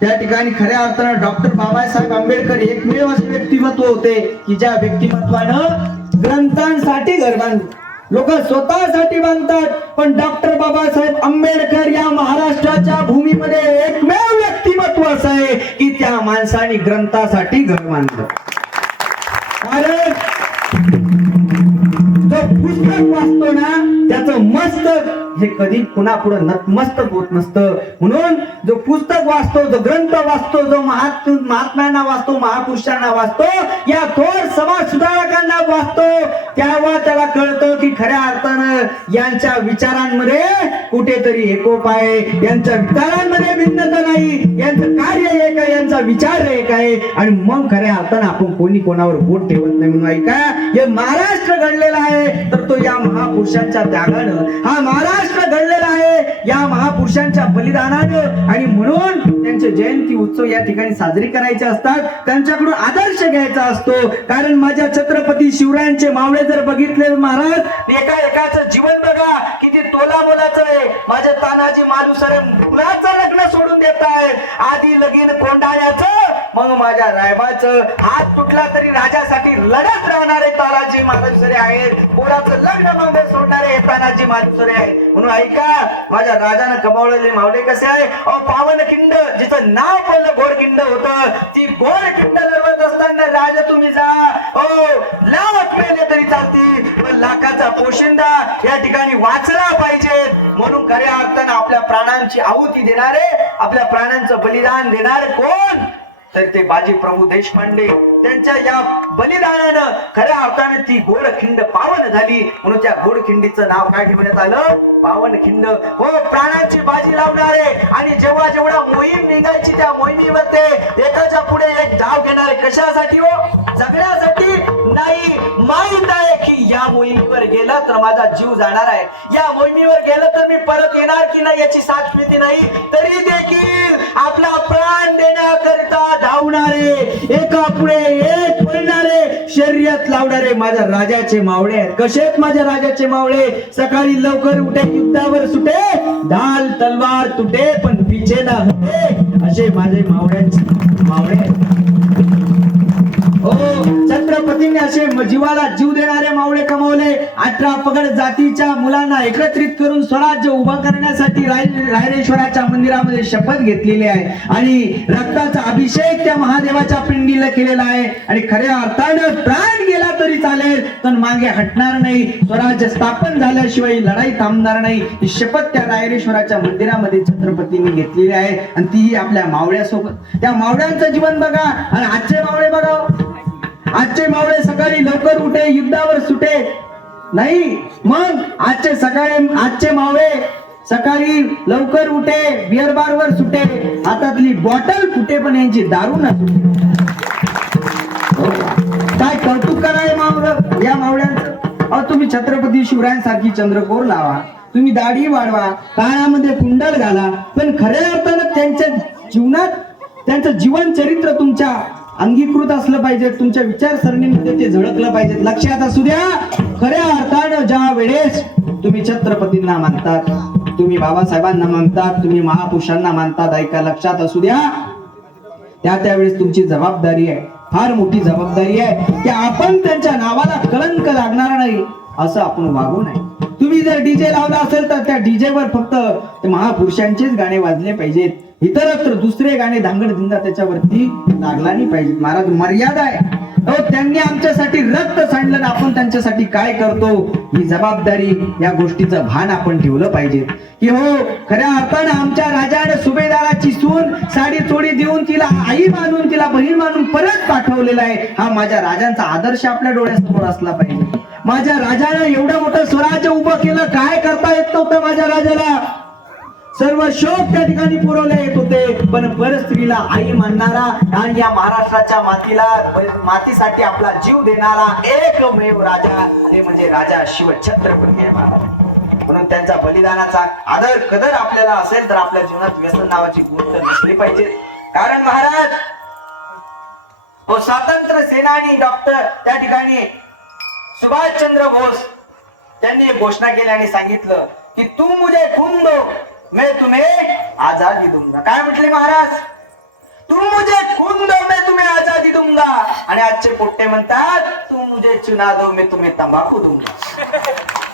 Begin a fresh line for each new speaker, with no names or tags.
त्या ठिकाणी खऱ्या अर्थानं डॉक्टर बाबासाहेब आंबेडकर एकमेव असे व्यक्तिमत्व होते की ज्या व्यक्तिमत्वानं ग्रंथांसाठी घर बांधले. लोक स्वतःसाठी बांधतात पण डॉक्टर बाबासाहेब आंबेडकर या महाराष्ट्राच्या भूमीमध्ये एकमेव व्यक्तिमत्व असं आहे की त्या माणसाने ग्रंथासाठी घर बांधलं. कारण जो पुस्तक वाचतो ना त्याचं मस्तक हे कधी कुणा पुढे नतमस्तक होत नसतं. म्हणून जो पुस्तक वाचतो जो ग्रंथ वाचतो जो महात महात्म्यांना वाचतो महापुरुषांना वाचतो या थोर समाज सुधारकांना वाचतो तेव्हा त्याला कळतं खऱ्या अर्थानं यांच्या विचारांमध्ये कुठेतरी एकोप आहे. यांच्या विचारांमध्ये भिन्नता नाही. यांचं कार्य एक आहे यांचा विचार एक आहे. आणि मग खऱ्या अर्थानं आपण कोणी कोणावर बोट ठेवत नाही म्हणून ऐका हे महाराष्ट्र घडलेला आहे. तर तो या महापुरुषांच्या त्यागानं हा महाराष्ट्र घडलेला आहे. या महापुरुषांच्या बलिदानाने आणि म्हणून त्यांचे जयंती उत्सव या ठिकाणी साजरे करायचे असतात. त्यांच्याकडून आदर्श घ्यायचा असतो. कारण माझ्या छत्रपती शिवरायांचे मावळे जर बघितले महाराज एका एकाचं जीवन बघा. किती तोला मोलाचं आहे. माझ्या तानाजी मालुसरे मुलाचं लग्न सोडून देत आहे आधी लगीन कोंडाळ्याचं मग माझ्या रायबाचं हात तुटला तरी राजासाठी लढत राहणारे तानाजी मालुसरे आहेत. पोराचं लग्न मागे सोडणारे हे तानाजी मालुसरे आहेत. म्हणून ऐका माझ्या राजानं कमावलेले मावळे कसे आहे? अ पावन खिंड जिचं नाव पहिलं गोडखिंड होतं ती गोडखिंड लढवत असताना राजा तुम्ही जा. ओ लावत मेले तरी चालतील पण लाखाचा पोशिंदा या ठिकाणी वाचला पाहिजे. म्हणून खऱ्या अर्थानं आपल्या प्राणांची आहुती देणारे आपल्या प्राणांचं बलिदान देणारे कोण? तर ते बाजी प्रभू देशपांडे त्यांच्या या बलिदानानं खऱ्या अर्थाने ती गोडखिंड पावन झाली. म्हणून त्या गोडखिंडीचं नाव काय ठेवण्यात आलं? पावनखिंड हो प्राणांची बाजी लावणारे. आणि जेव्हा जेवढा मोहीम निघायची त्या मोहिमेमध्ये एकाच्या पुढे एक डाव घेणारे कशासाठी हो? जगण्यासाठी. नाही माहीत आहे की या मोहिमेवर गेलं तर माझा जीव जाणार आहे. या मोहिमेवर गेलं तर मी परत येणार की नाही याची साथ मिळते नाही. तरी देखील शर्यत लावणारे माझ्या राजाचे मावळे आहेत. कसे आहेत माझ्या राजाचे मावळे? सकाळी लवकर उठे युद्धावर सुटे. ढाल तलवार तुटे पण पिछे ना असे माझे मावळ्यांचे मावळे आहेत. छत्रपतींनी असे जीवाला जीव देणारे मावळे कमवले. अठरा पगड जातीच्या मुलांना एकत्रित करून स्वराज्य उभं करण्यासाठी रायरेश्वराच्या मंदिरामध्ये शपथ घेतलेली आहे. आणि रक्ताचा अभिषेक त्या महादेवाच्या पिंडीला केलेला आहे. आणि खऱ्या अर्थानं प्राण गेला तरी चालेल पण मागे हटणार नाही. स्वराज्य स्थापन झाल्याशिवाय लढाई थांबणार नाही. ही शपथ त्या रायरेश्वराच्या मंदिरामध्ये छत्रपतींनी घेतलेली आहे. आणि ती आपल्या मावळ्यासोबत. त्या मावळ्यांचं जीवन बघा. आणि आजचे मावळे मावळे लवकर उठे युद्धावर सुटे. नाही मग आजचे सकाळी आजचे मावे सकाळी लवकर उठे बिअर बार वर सुटे. हातातली बॉटल कुठे पण यांची दारू ना हो काय कौतुक कराय मावळ या मावळ्यांचं? अहो तुम्ही छत्रपती शिवरायांसारखी चंद्रकोर लावा. तुम्ही दाढी वाढवा काळामध्ये कुंडल घाला. पण खऱ्या अर्थानं त्यांच्या जीवनात त्यांचं जीवन चरित्र तुमच्या अंगीकृत असलं पाहिजे तुमच्या विचारसरणीमध्ये ते झळकलं पाहिजे. लक्षात असू द्या खऱ्या अर्थानं ज्या वेळेस तुम्ही छत्रपतींना मानतात तुम्ही बाबासाहेबांना मानतात तुम्ही महापुरुषांना मानतात ऐका लक्षात असू द्या त्या त्यावेळेस तुमची जबाबदारी आहे. फार मोठी जबाबदारी आहे की आपण त्यांच्या नावाला कलंक लागणार नाही असं आपण वागू नये. तुम्ही जर डीजे लावला असेल तर त्या डीजे वर फक्त महापुरुषांचेच गाणे वाजले पाहिजेत. इतरत्र दुसरे गाणे धांगड धिंगा त्याच्यावरती लागला नाही पाहिजे. महाराज मर्यादा आहे. अहो त्यांनी आमच्यासाठी रक्त सांडलं आपण त्यांच्यासाठी काय करतो? ही जबाबदारी या गोष्टीचं भान आपण ठेवलं पाहिजे. की हो खऱ्या अर्थानं आमच्या राजाने सुभेदाराची सून साडी चोडी देऊन तिला आई मानून तिला बहीण मानून परत पाठवलेला आहे. हा माझ्या राजांचा आदर्श आपल्या डोळ्यासमोर असला पाहिजे. माझ्या राजानं एवढं मोठं स्वराज्य उभं केलं काय करता येत नव्हतं माझ्या राजाला? सर्व शोक त्या ठिकाणी पुरवले येत होते. पण परस्त्रीला आई मानणारा आणि या महाराष्ट्राच्या मातीला मातीसाठी आपला जीव देणारा एकमेव राजा ते म्हणजे राजा शिव छत्रपती म्हणून त्यांचा बलिदानाचा आदर कदर आपल्याला असेल तर आपल्या जीवनात व्यसन नावाची गोष्ट नसली पाहिजे. कारण महाराज हो स्वातंत्र्य सेनानी डॉक्टर त्या ठिकाणी सुभाषचंद्र बोस त्यांनी घोषणा केली आणि सांगितलं की तू मुझे खून दो. मैं तुम्हें आजादी दूंगा। काय म्हटले महाराज? तुम मुझे खून दो मैं तुम्हें आजादी दूंगा। आणि आजचे पोट्टे म्हणतात तू मुझे चुना दो मैं तुम्हें तंबाखू दूंगा.